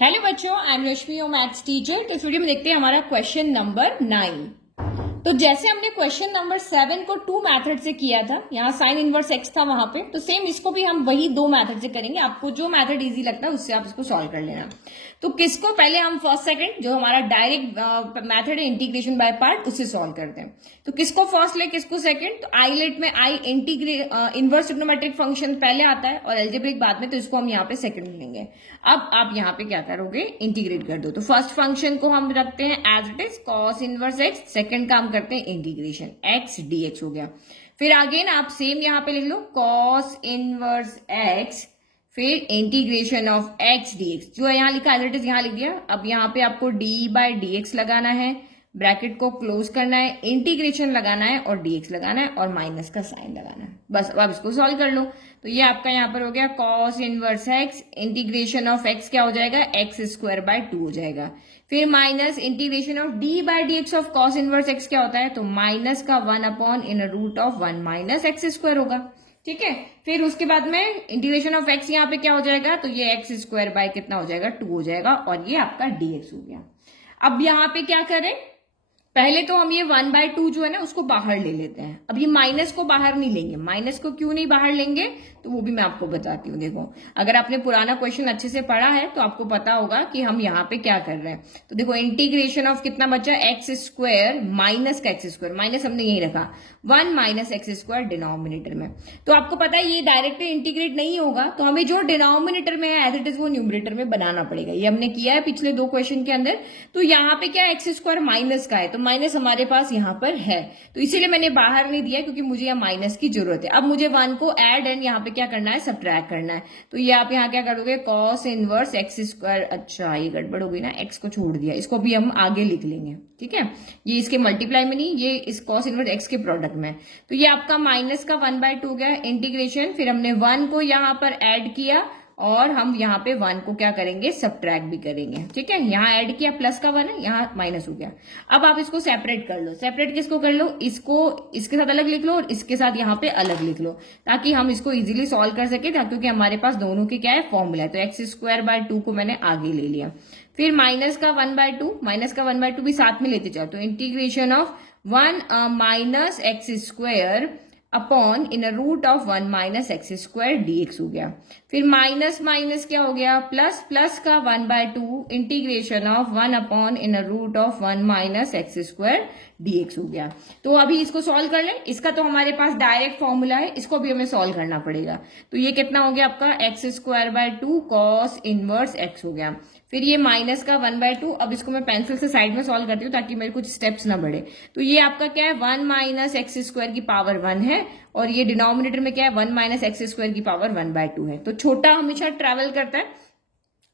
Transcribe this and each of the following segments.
Hello बच्चों, I am Rashmi, your maths teacher. तो इस वीडियो में देखते हैं हमारा क्वेश्चन नंबर 9। तो जैसे हमने क्वेश्चन नंबर 7 को 2 मेथड से किया था, यहाँ साइन इनवर्स एक्स था वहां पे, तो सेम इसको भी हम वही 2 मेथड से करेंगे। आपको जो मेथड इजी लगता है उससे आप इसको सॉल्व कर लेना। तो किसको पहले हम फर्स्ट सेकंड जो हमारा डायरेक्ट मेथड है इंटीग्रेशन बाय पार्ट उससे सॉल्व करते हैं। तो किसको फर्स्ट ले किसको सेकंड? तो आई लेट में आई इनवर्स ट्रिग्नोमेट्रिक फंक्शन पहले आता है और अलजेब्रिक बाद में, तो इसको हम यहाँ पे सेकंड लेंगे। अब आप यहाँ पे क्या करोगे, इंटीग्रेट कर दो। तो फर्स्ट फंक्शन को हम रखते हैं as it is cos inverse x, second का हम करते हैं इंटीग्रेशन एक्स डीएक्स हो गया। फिर अगेन आप सेम यहाँ पे लिख लो कॉस इनवर्स एक्स, फिर इंटीग्रेशन ऑफ एक्स डीएक्स, जो यहाँ लिखा एज इट इज यहाँ लिख दिया। अब यहाँ पे आपको डी बाय डीएक्स लगाना है, ब्रैकेट को क्लोज करना है, इंटीग्रेशन लगाना है और डीएक्स लगाना है और माइनस का साइन लगाना है। बस अब इसको सॉल्व कर लो। तो ये आपका यहाँ पर हो गया cos inverse x, integration of x क्या हो जाएगा, एक्स स्क्वायर बाय 2 हो जाएगा। फिर minus integration of d by dx of cos inverse x क्या होता है, तो माइनस का 1 upon in root of 1 minus x square होगा। ठीक है, फिर उसके बाद में इंटीग्रेशन ऑफ एक्स यहाँ पे क्या हो जाएगा, तो ये एक्स स्क्वायर बाय कितना हो जाएगा, 2 हो जाएगा और ये आपका डीएक्स हो गया। अब यहाँ पे क्या करें, पहले तो हम ये 1/2 जो है ना उसको बाहर ले लेते हैं। अब ये माइनस को बाहर नहीं लेंगे। माइनस को क्यों नहीं बाहर लेंगे तो वो भी मैं आपको बताती हूँ। देखो, अगर आपने पुराना क्वेश्चन अच्छे से पढ़ा है तो आपको पता होगा कि हम यहाँ पे क्या कर रहे हैं। तो देखो इंटीग्रेशन ऑफ कितना बचा, एक्स स्क्वायर माइनस का एक्स स्क्वायर, माइनस हमने यही रखा 1 माइनस एक्स स्क्वायर डिनोमिनेटर में। तो आपको पता है ये डायरेक्टली इंटीग्रेट नहीं होगा, तो हमें जो डिनोमिनेटर में है एज इट इज वो न्यूमरेटर में बनाना पड़ेगा। ये हमने किया है पिछले 2 क्वेश्चन के अंदर। तो यहाँ पे क्या एक्स स्क्वायर माइनस का है, तो माइनस हमारे पास यहाँ पर है, तो इसीलिए मैंने बाहर नहीं दिया क्योंकि मुझे यहाँ माइनस की जरूरत है। अब मुझे 1 को ऐड एंड यहाँ पे क्या करना है, सबट्रैक्ट करना है। तो ये आप यहाँ क्या करोगे, कॉस इनवर्स एक्स स्क्वायर, अच्छा ये गड़बड़ हो गई ना, एक्स को छोड़ दिया, इसको भी हम आगे लिख लेंगे। ठीक है, ये इसके मल्टीप्लाई में नहीं, ये इस कॉस इनवर्स एक्स के प्रोडक्ट में। तो ये आपका माइनस का 1/2 हो गया इंटीग्रेशन, फिर हमने 1 को यहाँ पर ऐड किया और हम यहाँ पे 1 को क्या करेंगे, सबट्रैक्ट भी करेंगे। ठीक है, यहाँ ऐड किया प्लस का 1 है, यहाँ माइनस हो गया। अब आप इसको सेपरेट कर लो। सेपरेट किसको कर लो, इसको इसके साथ अलग लिख लो और इसके साथ यहाँ पे अलग लिख लो, ताकि हम इसको इजीली सॉल्व कर सके, क्योंकि हमारे पास दोनों के क्या है, फॉर्मूला है। तो एक्स स्क्वायर बाय 2 को मैंने आगे ले लिया। फिर माइनस का 1/2, माइनस का 1/2 भी साथ में लेते जाओ। तो integration of 1 minus x square upon in root of 1 minus x square dx हो गया। फिर माइनस माइनस क्या हो गया, प्लस, प्लस का 1/2 integration of 1 upon in root of 1 minus x square dx हो गया। तो अभी इसको सॉल्व कर लें। इसका तो हमारे पास डायरेक्ट फॉर्मूला है, इसको भी हमें सॉल्व करना पड़ेगा। तो ये कितना हो गया आपका, x square by 2 cos inverse x हो गया। फिर ये माइनस का 1/2, अब इसको मैं पेंसिल से साइड में सॉल्व करती हूँ ताकि मेरे कुछ स्टेप्स ना बढ़े। तो ये आपका क्या है, 1 माइनस एक्स स्क्वायर की पावर 1 है और ये डिनोमिनेटर में क्या है, 1 माइनस एक्स स्क्वायर की पावर 1/2 है। तो छोटा हमेशा ट्रेवल करता है,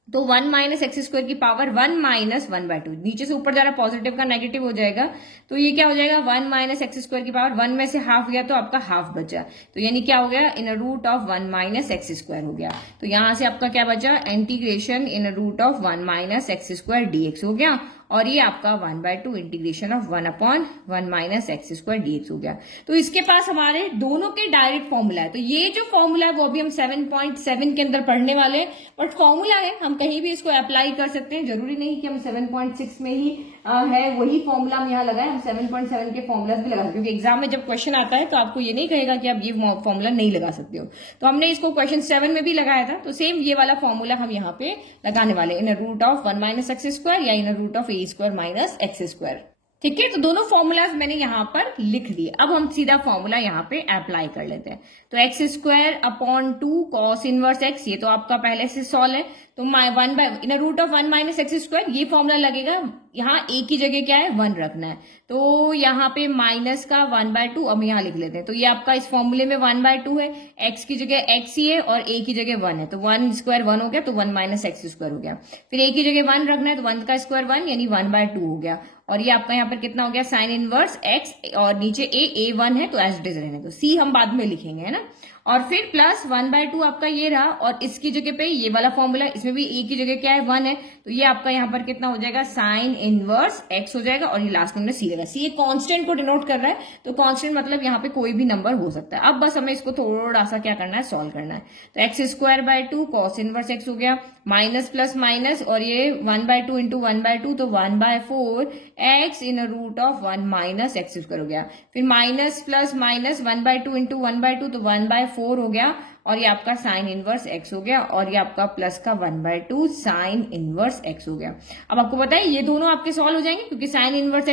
तो 1 माइनस एक्स स्क्वायर की पावर 1 माइनस 1/2, नीचे से ऊपर जा रहा पॉजिटिव का नेगेटिव हो जाएगा। तो ये क्या हो जाएगा, 1 माइनस एक्स स्क्वायर की पावर 1 में से हाफ गया तो आपका हाफ बचा, तो यानी क्या हो गया, in root of 1 minus x square हो गया। तो यहां से आपका क्या बचा, integration in root of 1 minus x square dx हो गया और ये आपका 1/2 integration of 1 upon 1 minus x square dx हो गया। तो इसके पास हमारे दोनों के डायरेक्ट फॉर्मूला है। तो ये जो फॉर्मूला है वो अभी हम 7.7 के अंदर पढ़ने वाले हैं, बट फॉर्मूला है, हम कहीं भी इसको अप्लाई कर सकते हैं। जरूरी नहीं कि हम 7.6 में ही है वही फॉर्मूला हम यहाँ लगाए, हम 7.7 के फॉर्मूलाज भी लगा सकते हैं, क्योंकि एग्जाम में जब क्वेश्चन आता है तो आपको ये नहीं कहेगा कि आप ये फॉर्मूला नहीं लगा सकते हो। तो हमने इसको क्वेश्चन 7 में भी लगाया था, तो सेम ये वाला फॉर्मूला हम यहाँ पे लगाने वाले, in root of 1 minus x square या in root of a square minus x square. ठीक है, तो दोनों फॉर्मूलाज मैंने यहाँ पर लिख दिए। अब हम सीधा फॉर्मूला यहाँ पे अप्लाई कर लेते हैं। तो x square upon 2 cos inverse x, ये तो आपका पहले से सॉल्व है। तो 1 in root of 1 minus x square, ये फॉर्मूला लगेगा, यहाँ एक ही जगह क्या है, 1 रखना है। तो यहाँ पे माइनस का 1/2 अब यहाँ लिख लेते हैं। तो ये आपका इस फॉर्मूले में 1/2 है, एक्स की जगह एक्स ही है और ए की जगह 1 है, तो 1 स्क्वायर 1 हो गया, तो 1 माइनस एक्स स्क्वायर हो गया। फिर ए की जगह 1 रखना है, तो 1 का स्क्वायर 1 यानी 1/2 हो गया। और ये आपका यहाँ पर कितना हो गया, साइन इनवर्स एक्स और नीचे ए 1 है तो एज इट इज रहने दो, सी हम बाद में लिखेंगे, है ना। और फिर प्लस 1/2 आपका ये रहा और इसकी जगह पे ये वाला फॉर्मूला, इसमें भी ए की जगह क्या है, 1 है, तो ये आपका यहाँ पर कितना हो जाएगा, साइन इनवर्स एक्स हो जाएगा और ये लास्ट में सी रहेगा। सी ये कांस्टेंट को डिनोट कर रहा है, तो कांस्टेंट मतलब यहाँ पे कोई भी नंबर हो सकता है। अब बस हमें इसको थोड़ा सा क्या करना है, सॉल्व करना है। तो x square by 2 cos inverse x हो गया, माइनस प्लस माइनस, और ये 1/2 इंटू 1/2 तो 1/4 x in root of 1 minus x square हो गया। फिर माइनस प्लस माइनस 1/2 इंटू 1/2 तो 1/4 हो गया, और ये आपका साइन इनवर्स x हो गया, और ये आपका प्लस का 1/2 साइन इनवर्स x हो गया। अब आपको पता है ये दोनों आपके सॉल्व हो जाएंगे, क्योंकि साइन इनवर्स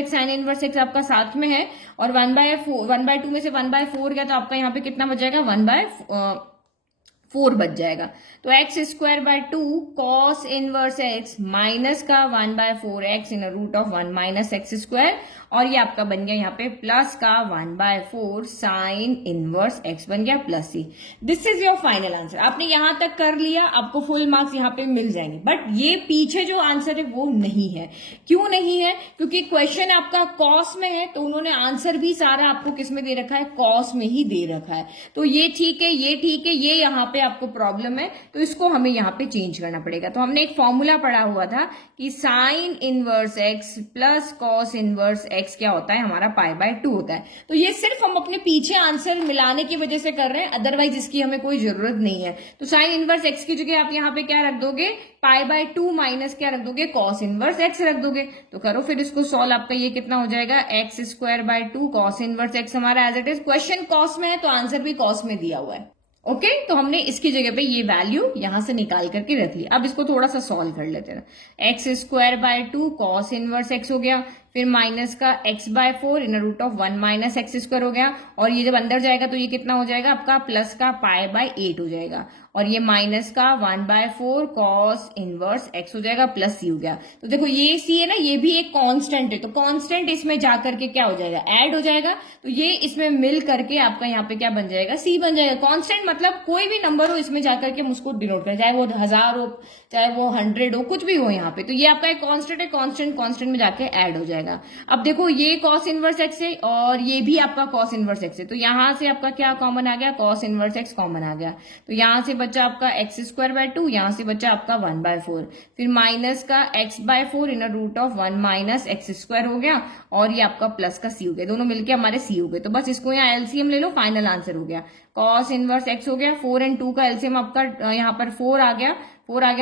x आपका साथ में है, और 1/2 में से 1/4 गया तो आपका यहाँ पे कितना बच जाएगा, 1/4 बच जाएगा। तो x square by 2 cos inverse x minus का 1/4 x in root of 1 minus x square, और ये आपका बन गया यहाँ पे प्लस का 1/4 साइन इनवर्स एक्स बन गया plus C. This is your final answer. आपने यहां तक कर लिया, आपको फुल मार्क्स यहाँ पे मिल जाएंगे। बट ये पीछे जो आंसर है वो नहीं है। क्यों नहीं है? क्योंकि क्वेश्चन आपका कॉस में है, तो उन्होंने आंसर भी सारा आपको किस में दे रखा है, कॉस में ही दे रखा है। तो ये ठीक है, ये ठीक है, ये यहाँ पे आपको प्रॉब्लम है, तो इसको हमें यहाँ पे चेंज करना पड़ेगा। तो हमने एक फॉर्मूला पढ़ा हुआ था कि sine inverse x plus cos inverse x क्या होता है, हमारा π/2 होता है। तो ये सिर्फ हम अपने पीछे आंसर मिलाने की वजह से कर रहे हैं, अदरवाइज इसकी हमें कोई जरूरत नहीं है। तो साइन इनवर्स एक्स की जगह आप यहाँ पे क्या रख दोगे, π/2 माइनस क्या रख दोगे, कॉस इनवर्स एक्स रख दोगे। तो करो फिर इसको सॉल्व, आपका ये कितना हो जाएगा, x square by 2 cos inverse x हमारा as it is, question cos में है तो आंसर भी कॉस में दिया हुआ है। ओके तो हमने इसकी जगह पे ये वैल्यू यहां से निकाल करके रख ली। अब इसको थोड़ा सा सॉल्व कर लेते हैं। X square by 2 cos inverse x हो गया, फिर माइनस का x/4 in root of 1 minus x square हो गया, और ये जब अंदर जाएगा तो ये कितना हो जाएगा आपका, प्लस का π/8 हो जाएगा, और ये माइनस का 1/4 कॉस इनवर्स x हो जाएगा प्लस c हो गया। तो देखो ये c है ना, ये भी एक कांस्टेंट है, तो कांस्टेंट इसमें जाकर के क्या हो जाएगा, ऐड हो जाएगा। तो ये इसमें मिल करके आपका यहाँ पे क्या बन जाएगा, c बन जाएगा। कांस्टेंट मतलब कोई भी नंबर हो, इसमें जाकर के हम उसको डिनोट करें, चाहे वो 1000 हो, चाहे वो 100 हो, कुछ भी हो यहाँ पे। तो ये आपका एक कांस्टेंट है, कांस्टेंट में जाके ऐड हो जाएगा। अब देखो ये कॉस इनवर्स एक्स है, और ये भी आपका कॉस इनवर्स एक्स है, तो यहां से आपका क्या कॉमन आ गया, कॉस इनवर्स एक्स कॉमन आ गया। तो यहां से बचा आपका एक्स स्क्वायर बाय 2, यहां से बचा आपका 1/4, फिर माइनस का x/4 in root of 1 minus x square हो गया, और ये आपका प्लस का c हो गया। दोनों मिलके हमारे c हो गए। तो बस इसको यहाँ एलसीएम ले लो, फाइनल आंसर हो गया कॉस इनवर्स एक्स हो गया। 4 और 2 का एलसीएम आपका यहाँ पर 4 आ गया,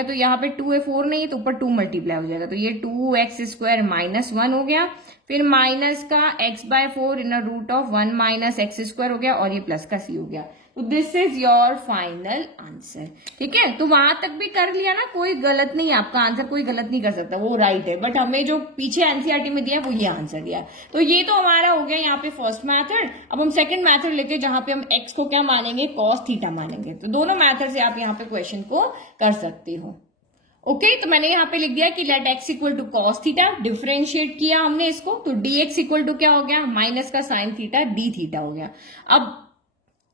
तो यहाँ पे 2 है, 4 नहीं है, तो ऊपर 2 मल्टीप्लाई हो जाएगा, तो ये 2x स्क्वायर माइनस 1 हो गया, फिर माइनस का x/4 in root of 1 minus x square हो गया, और ये प्लस का c हो गया। तो this is your final answer. ठीक है, तो वहां तक भी कर लिया ना, कोई गलत नहीं, आपका आंसर कोई गलत नहीं कर सकता, वो राइट है। बट हमें जो पीछे एनसीईआरटी में दिया वो ये आंसर दिया। तो ये तो हमारा हो गया यहाँ पे फर्स्ट मैथड। अब हम सेकंड मैथड लेते हैं, जहां पे हम x को क्या मानेंगे, कॉस थीटा मानेंगे। तो दोनों मैथड से आप यहाँ पे क्वेश्चन को कर सकते हो। ओके तो मैंने यहाँ पे लिख दिया कि let x equal to cos theta, differentiate किया हमने इसको, तो dx इक्वल टू क्या हो गया, माइनस का साइन थीटा d थीटा हो गया। अब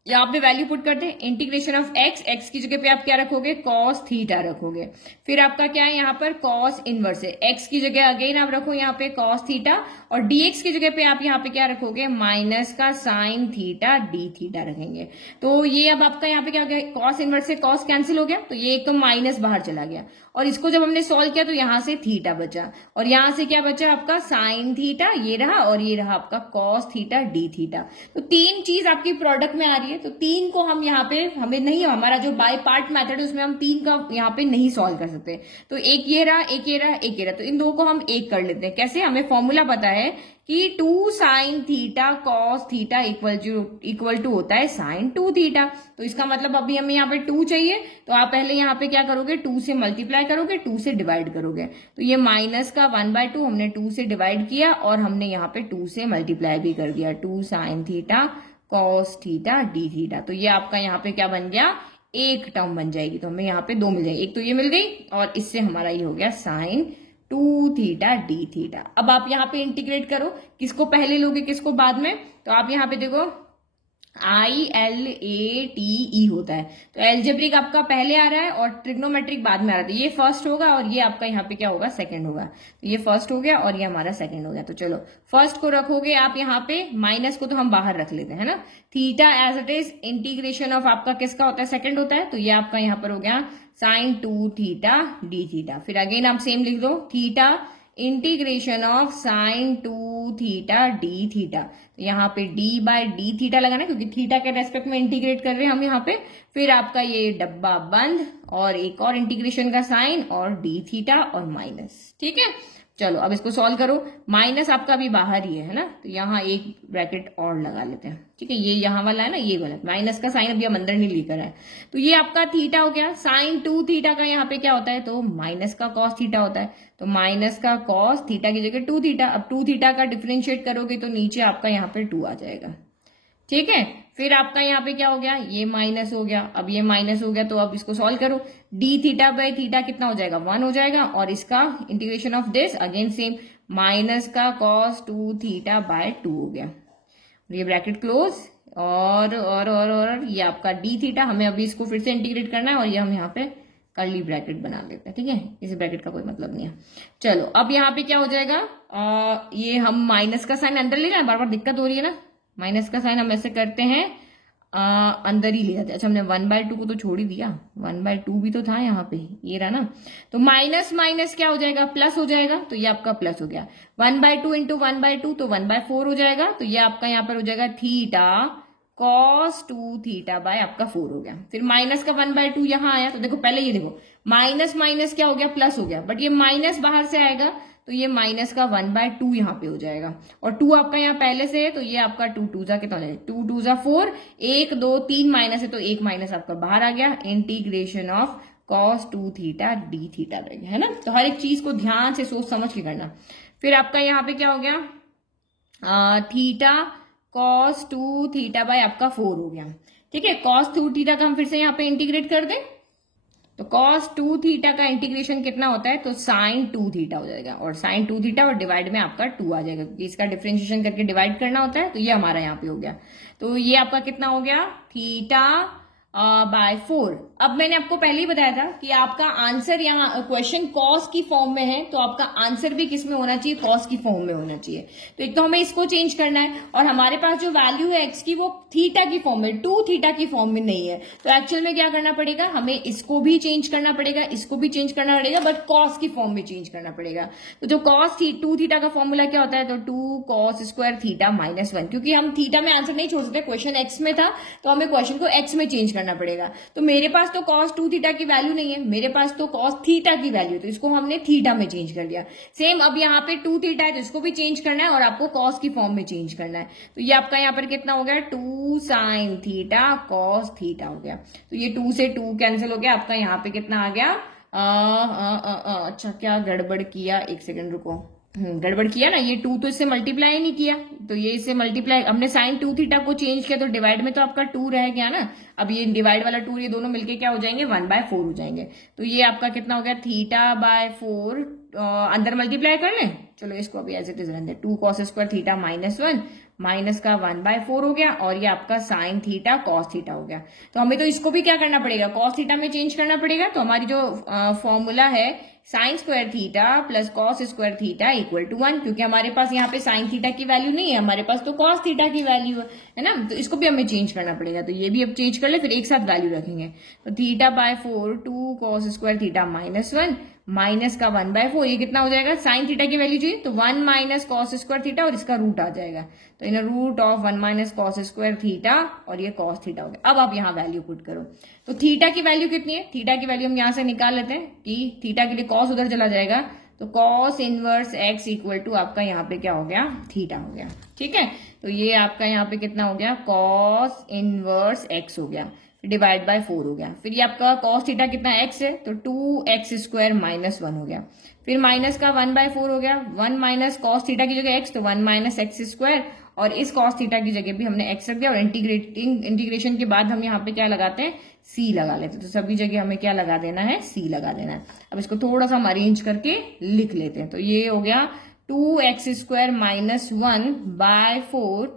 यहाँ पे वैल्यू पुट करते हैं, इंटीग्रेशन ऑफ x की जगह पे आप क्या रखोगे, कॉस थीटा रखोगे। फिर आपका क्या है यहाँ पर, कॉस इनवर्स है, x की जगह अगेन आप रखो यहाँ पे कॉस थीटा, और dx की जगह पे आप यहाँ पे क्या रखोगे, माइनस का साइन थीटा d थीटा रखेंगे। तो ये अब आपका यहाँ पे क्या हो गया, कॉस इनवर्स से कॉस कैंसिल हो गया, तो ये एक तो माइनस बाहर चला गया, और इसको जब हमने सॉल्व किया तो यहाँ से थीटा बचा, और यहाँ से क्या बचा आपका साइन थीटा, ये रहा, और ये रहा आपका कॉस थीटा d थीटा। तो तीन चीज आपकी प्रोडक्ट में आ रही है, तो तीन को हम यहाँ पे, हमें नहीं, हमारा जो बाय पार्ट मेथड है उसमें हम तीन का यहाँ पे नहीं सॉल्व कर सकते। तो एक ये रहा, एक ये रहा, एक ये रहा, तो इन दो को हम एक कर लेते हैं। कैसे, हमें फॉर्मूला पता है कि 2 sine theta cos theta equal to होता है साइन 2 थीटा। तो इसका मतलब अभी हमें यहाँ पे 2 चाहिए, तो आप पहले यहाँ पे क्या करोगे, 2 से मल्टीप्लाई करोगे, 2 से डिवाइड करोगे। तो ये माइनस का 1/2 हमने 2 से डिवाइड किया, और हमने यहाँ पे 2 से मल्टीप्लाई भी कर दिया, 2 sine theta cos theta D theta. तो ये आपका यहाँ पे क्या बन गया, एक टर्म बन जाएगी, तो हमें यहाँ पे 2 मिल जाएगी, एक तो ये मिल गई, और इससे हमारा ये हो गया साइन 2 थीटा डी थीटा। अब आप यहाँ पे इंटीग्रेट करो, किसको पहले लोगे किसको बाद में, तो आप यहाँ पे देखो ILATE होता है, तो एल्जेब्रिक आपका पहले आ रहा है और ट्रिग्नोमेट्रिक बाद में आ रहा है। तो ये फर्स्ट होगा और ये आपका यहाँ पे क्या होगा, सेकंड होगा। तो ये फर्स्ट हो गया और ये हमारा सेकंड हो गया। तो चलो फर्स्ट को रखोगे आप यहाँ पे, माइनस को तो हम बाहर रख लेते हैं ना, theta as it is, integration of आपका किसका होता है, सेकंड होता है। तो ये आपका यहाँ पर हो गया साइन 2 थीटा डी थीटा। फिर अगेन आप सेम लिख दो, theta integration of sine 2 theta D theta. तो यहाँ पे डी बाय डी थीटा लगाना क्योंकि थीटा के रेस्पेक्ट में इंटीग्रेट कर रहे हैं हम यहाँ पे। फिर आपका ये डब्बा बंद और एक और इंटीग्रेशन का साइन और डी थीटा और माइनस। ठीक है, चलो अब इसको सॉल्व करो। माइनस आपका भी बाहर ही है ना, तो यहाँ एक ब्रैकेट और लगा लेते हैं। ठीक है, ये यहाँ वाला है ना, ये गलत, माइनस का साइन अभी हम अंदर नहीं लेकर आए। तो ये आपका थीटा हो गया। साइन 2 थीटा का यहाँ पे क्या होता है, तो माइनस का कॉस थीटा होता है। तो माइनस का कॉस थीटा की जगह 2 थीटा। अब 2 थीटा का डिफरेंशिएट करोगे तो नीचे आपका यहाँ पे 2 आ जाएगा। ठीक है, फिर आपका यहाँ पे क्या हो गया, ये माइनस हो गया। अब ये माइनस हो गया तो अब इसको सॉल्व करो। डी थीटा बाई थीटा कितना हो जाएगा, 1 हो जाएगा। और इसका integration of this again same, minus का कॉस 2 थीटा बाय 2 हो गया। ये ब्रैकेट क्लोज और ये आपका डी थीटा। हमें अभी इसको फिर से इंटीग्रेट करना है और ये हम यहाँ पे कर्ली ब्रैकेट बना लेते हैं। ठीक है, इस ब्रैकेट का कोई मतलब नहीं है। चलो अब यहाँ पे क्या हो जाएगा, ये हम माइनस का साइन अंदर ले जाए, बार बार दिक्कत हो रही है ना। माइनस का साइन हम ऐसे करते हैं, अंदर ही ले जाते हैं। अच्छा, हमने 1/2 को तो छोड़ ही दिया, 1/2 भी तो था यहाँ पे, ये रहा ना। तो माइनस माइनस क्या हो जाएगा, प्लस हो जाएगा। तो ये आपका प्लस हो गया। 1/2 इंटू 1/2 तो 1/4 हो जाएगा। तो ये आपका यहाँ पर हो जाएगा थीटा कॉस 2 थीटा बाय आपका 4 हो गया। फिर माइनस का 1/2 यहाँ आया, तो देखो पहले ये देखो, माइनस माइनस क्या हो गया, प्लस हो गया। बट ये माइनस बाहर से आएगा तो ये माइनस का 1/2 यहाँ पे हो जाएगा। और 2 आपका यहाँ पहले से है, तो ये आपका 2 2 जा कितना हो जाएगा, 2 2 जा 4, 1 2 3 माइनस है तो 1 माइनस आपका बाहर आ गया। Integration of cos 2 theta D theta रहेगा, है ना। तो हर एक चीज को ध्यान से सोच समझ के करना। फिर आपका यहाँ पे क्या हो गया, थीटा कॉस 2 थीटा बाय आपका 4 हो गया। ठीक है, कॉस 2 थीटा का हम फिर से यहाँ पे इंटीग्रेट कर दें, तो cos 2 थीटा का इंटीग्रेशन कितना होता है, तो sin 2 थीटा हो जाएगा। और sin 2 थीटा और डिवाइड में आपका 2 आ जाएगा क्योंकि इसका डिफरेंशिएशन करके डिवाइड करना होता है। तो ये हमारा यहाँ पे हो गया। तो ये आपका कितना हो गया, थीटा बाय 4। अब मैंने आपको पहले ही बताया था कि आपका आंसर यहाँ क्वेश्चन कॉस की फॉर्म में है, तो आपका आंसर भी किस में होना चाहिए, कॉस की फॉर्म में होना चाहिए। तो एक तो हमें इसको चेंज करना है और हमारे पास जो वैल्यू है एक्स की वो थीटा की फॉर्म में, 2 थीटा की फॉर्म में नहीं है। तो एक्चुअल में क्या करना पड़ेगा, हमें इसको भी चेंज करना पड़ेगा, इसको भी चेंज करना पड़ेगा, बट कॉस की फॉर्म में चेंज करना पड़ेगा। तो जो कॉस 2 थीटा का फॉर्मूला क्या होता है, तो 2 cos स्क्वायर थीटा माइनस 1। क्योंकि हम थीटा में आंसर नहीं छोड़ सकते, क्वेश्चन एक्स में था तो हमें क्वेश्चन को एक्स में चेंज करना पड़ेगा। तो मेरे पास तो cos 2 थीटा की वैल्यू नहीं है, मेरे पास तो cos थीटा की वैल्यू, तो इसको हमने थीटा में चेंज कर दिया। सेम अब यहाँ पे 2 थीटा है तो इसको भी चेंज करना है और आपको cos की फॉर्म में चेंज करना है। तो ये आपका यहाँ पर कितना हो गया, 2 sin थीटा cos थीटा हो गया। तो ये 2 से 2 कैंसिल हो गया, आपका यहाँ पे कितना आ गया, अच्छा क्या गड़बड़ किया, एक सेकंड रुको, गड़बड़ किया ना, ये 2 तो इससे मल्टीप्लाई नहीं किया, तो ये इससे मल्टीप्लाई, हमने साइन 2 थीटा को चेंज किया तो डिवाइड में तो आपका 2 रह गया ना। अब ये डिवाइड वाला 2 ये दोनों मिलके क्या हो जाएंगे, 1/4 हो जाएंगे। तो ये आपका कितना हो गया, थीटा बाय 4, अंदर मल्टीप्लाई कर लें, चलो इसको अभी एज इट इज रहने, 2 cos square theta minus 1 minus का 1/4 हो गया और ये आपका साइन थीटा कॉस थीटा हो गया। तो हमें तो इसको भी क्या करना पड़ेगा, कॉस थीटा में चेंज करना पड़ेगा। तो हमारी जो फॉर्मूला है sine square theta plus cos square theta equal to 1, क्योंकि हमारे पास यहाँ पे साइन थीटा की वैल्यू नहीं है, हमारे पास तो कॉस थीटा की वैल्यू है ना। तो इसको भी हमें चेंज करना पड़ेगा, तो ये भी अब चेंज कर ले, फिर एक साथ वैल्यू रखेंगे। तो theta by 4 2 cos square theta minus 1 minus का 1/4, ये कितना हो जाएगा, साइन थीटा की वैल्यू चाहिए तो 1 माइनस कॉस स्क्वायर थीटा और इसका रूट आ जाएगा। तो in root of 1 minus cos square theta और ये कॉस थीटा हो गया। अब आप यहाँ वैल्यू पुट करो, तो थीटा की वैल्यू कितनी है, थीटा की वैल्यू हम यहाँ से निकाल लेते हैं कि थीटा के लिए कॉस उधर चला जाएगा, तो cos inverse x equal to आपका यहाँ पे क्या हो गया, थीटा हो गया। ठीक है, तो ये आपका यहाँ पे कितना हो गया, कॉस इनवर्स एक्स हो गया, डिवाइड बाय 4 हो गया। फिर ये आपका कॉस थीटा कितना एक्स है, तो 2x स्क्वायर माइनस 1 हो गया। फिर माइनस का 1/4 हो गया, 1 माइनस कॉस थीटा की जगह x, तो 1 माइनस एक्स स्क्वायर, और इस कॉस थीटा की जगह भी हमने x रख दिया। और इंटीग्रेशन के बाद हम यहाँ पे क्या लगाते हैं, c लगा लेते हैं। तो सभी जगह हमें क्या लगा देना है, c लगा देना है। अब इसको थोड़ा सा हम अरेंज करके लिख लेते हैं। तो ये हो गया 2x square minus 1/4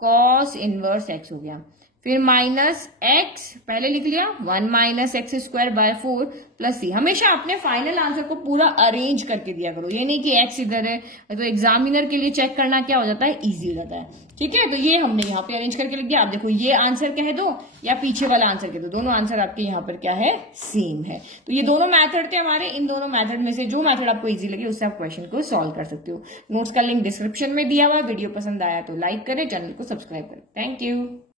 cos inverse x हो गया। फिर माइनस एक्स पहले लिख लिया, 1 minus x square by 4 plus C. हमेशा अपने फाइनल आंसर को पूरा अरेंज करके दिया करो, ये नहीं कि एक्स इधर है, तो एग्जामिनर के लिए चेक करना क्या हो जाता है, इजी हो जाता है। ठीक है, तो ये हमने यहाँ पे अरेंज करके लिख दिया। आप देखो ये आंसर कह दो या पीछे वाला आंसर कह दो, दोनों आंसर आपके यहाँ पर क्या है, सेम है। तो ये दोनों मेथड थे हमारे, इन दोनों मेथड में से जो मेथड आपको इजी लगे उससे आप क्वेश्चन को सॉल्व कर सकते हो। नोट्स का लिंक डिस्क्रिप्शन में दिया हुआ। वीडियो पसंद आया तो लाइक करें, चैनल को सब्सक्राइब करें। Thank you.